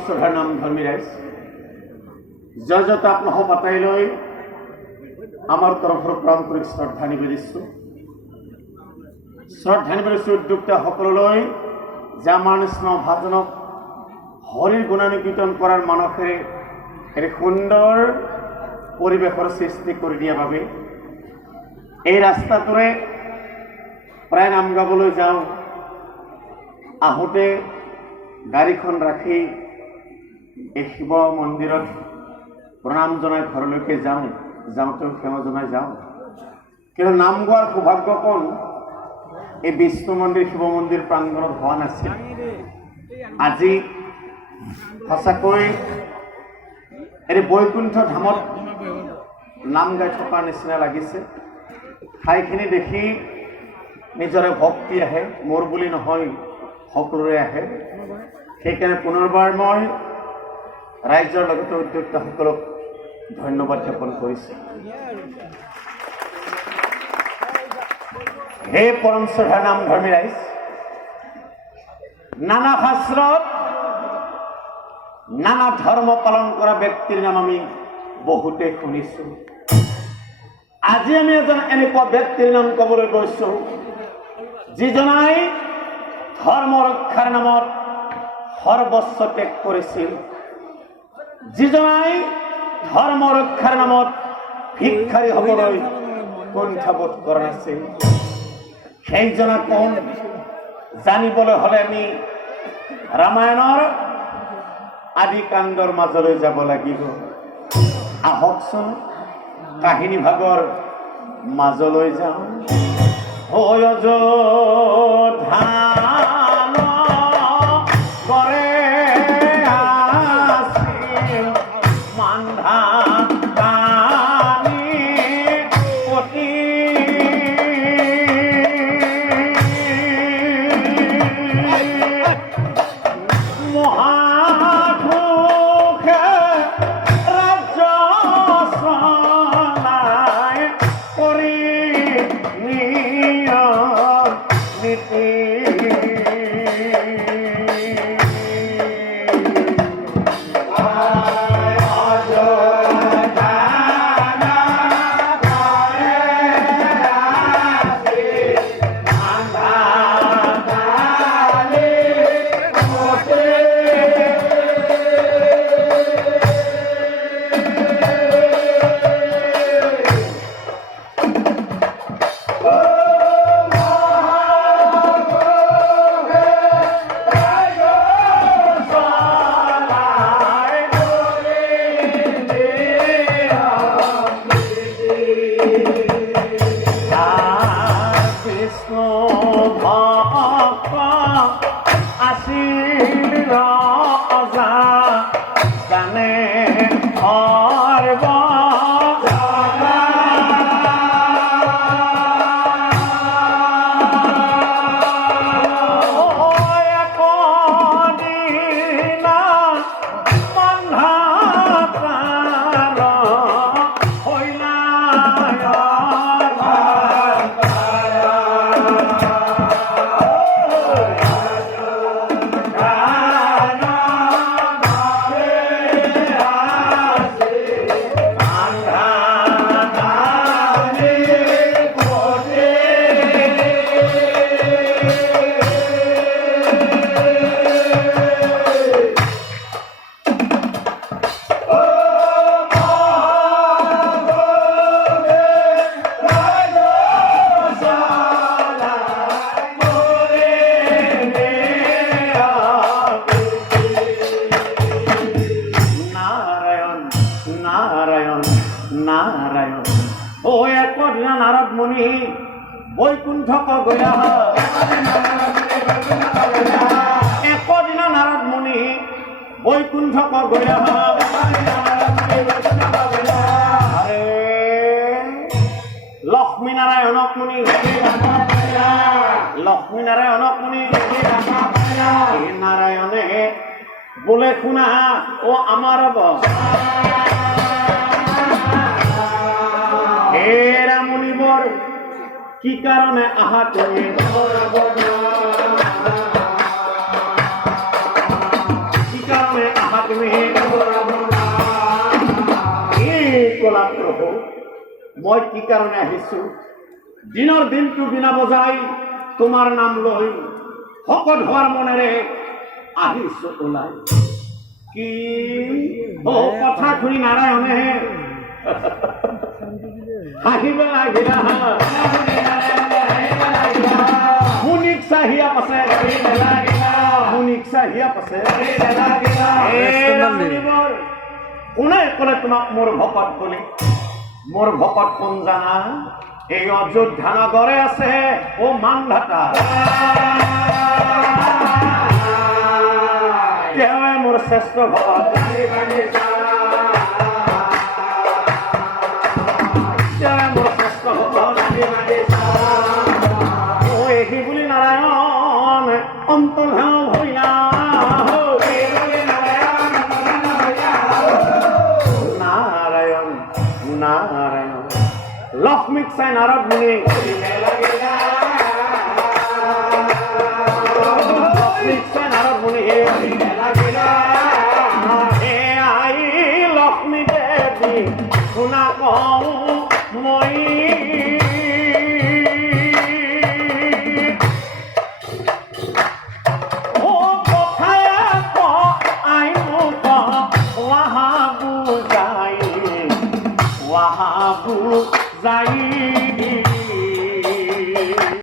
শ্ৰদ্ধাৰ নাম ধৰ্মী ৰাইজ জয়জত আপোনাক পাতাই লৈ আমাৰ তৰফৰ পাৰম্পৰিক শ্ৰদ্ধা নিবেদিছোঁ উদ্যোক্তাসকললৈ যে আমাৰ নিচিনা ভাজনক হৰিৰ গুণানুকীৰ্তন কৰাৰ মানসেৰে এক সুন্দৰ পৰিৱেশৰ সৃষ্টি কৰি দিয়াৰ বাবে এই ৰাস্তাটোৰে প্ৰায় নাম গাবলৈ যাওঁ আহোঁতে গাড়ীখন ৰাখি এই শিৱ মন্দিৰত প্ৰণাম জনাই ঘৰলৈকে যাওঁতেও সেৱা জনাই যাওঁ কিন্তু নাম গোৱাৰ সৌভাগ্য কোন এই বিষ্ণু মন্দিৰ শিৱ মন্দিৰ প্ৰাংগণত হোৱা নাছিল আজি সঁচাকৈ এই বৈকুণ্ঠ ধামত নাম গাই থকাৰ নিচিনা লাগিছে ঠাইখিনি দেখি নিজৰে ভক্তি আহে মোৰ বুলি নহয় সকলোৰে আহে সেইকাৰণে পুনৰবাৰ মই ৰাইজৰ লগতে উদ্যোক্তাসকলক ধন্যবাদ জ্ঞাপন কৰিছোঁ হে পৰম শ্ৰদ্ধাৰ নাম ধৰ্মী ৰাইজ নানা শাস্ত্ৰত নানা ধৰ্ম পালন কৰা ব্যক্তিৰ নাম আমি বহুতে শুনিছোঁ আজি আমি এজন এনেকুৱা ব্যক্তিৰ নাম ক'বলৈ গৈছোঁ যিজনাই ধৰ্ম ৰক্ষাৰ নামত সৰ্বস্ব ত্যাগ কৰিছিল যিজনাই ধৰ্ম ৰক্ষাৰ নামত ভিক্ষাৰী হ'বলৈ কুণ্ঠাবোধ কৰা নাছিল সেইজনা কোন জানিবলৈ হ'লে আমি ৰামায়ণৰ আদি কাণ্ডৰ মাজলৈ যাব লাগিব আহকচোন কাহিনী ভাগৰ মাজলৈ যাওঁ অযোধ্যা বৈকুণ্ঠক গয়া একদিনা নারদ মুনি বৈকুণ্ঠক গয়া লক্ষ্মীনারায়ণক মুনি লক্ষ্মীনারায়ণক মুনি নারায়ণে বলে শুনা ও আমার হেরা মুনিবর কি কারণে আহা তুমি কি কারণে আহা তুমি কলা প্ৰভু মই কি কাৰণে আহিছো দিনৰ দিনটো বিনা বজাই তোমাৰ নাম লৈ শকত হোৱাৰ মনেৰে আহিছো ওলাই কি কথা শুনি নাৰায়ণে হাঁহিব লাগিলা মুনিক চাহিয়া পাছে মুনিক চাহিয়া পাছে কোনে ক'লে তোমাক মোৰ ভকত বুলি মোৰ ভকত কোন জানা এই অযোধ্যা নগৰে আছে ও মানধাতা তেওঁৱে মোৰ শ্ৰেষ্ঠ ভকত তেওঁৱে মোৰ শ্ৰেষ্ঠ ভকত এই বুলি নাৰায়ণ অন্তৰ্ধান হইলা নাৰায়ণ নাৰায়ণ লক্ষ্মীক চাই নাৰদ মুনি লক্ষ্মীক চাই নাৰদ মুনি আই লক্ষ্মী দেৱী শুনা কওঁ মই যাই